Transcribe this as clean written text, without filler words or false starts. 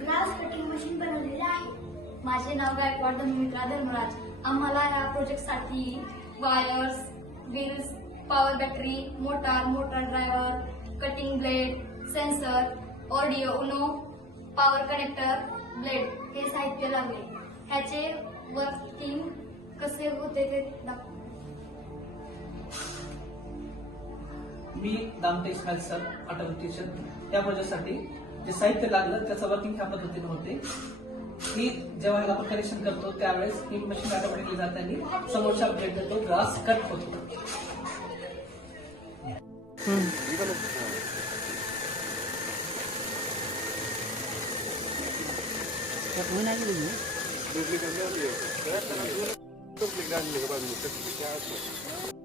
Grass cutting machine बनवलेले आहे. माझे नाव गायकवाड धर्मित्रा धर्मराज. आम्हाला या प्रोजेक्टसाठी wires, wheels, power battery, motor driver, cutting blade, sensor, audio Uno, power connector, blade हे साहित्य लागले. ह्याचे वर्किंग कसे होते ते दाखवा. मी दामटे इस्माईल सर ऑटोमेटिशियन. या प्रोजेक्टसाठी जे साहित्य लागलं त्याचं वर्किंग ह्या पद्धतीने होते की जेव्हा ह्याला आपण कनेक्शन करतो त्यावेळेस ही मशीन ऑटोमॅटिकली जाते आणि समोरच्या ब्लेड तो ग्रास कट होतो. Duplicate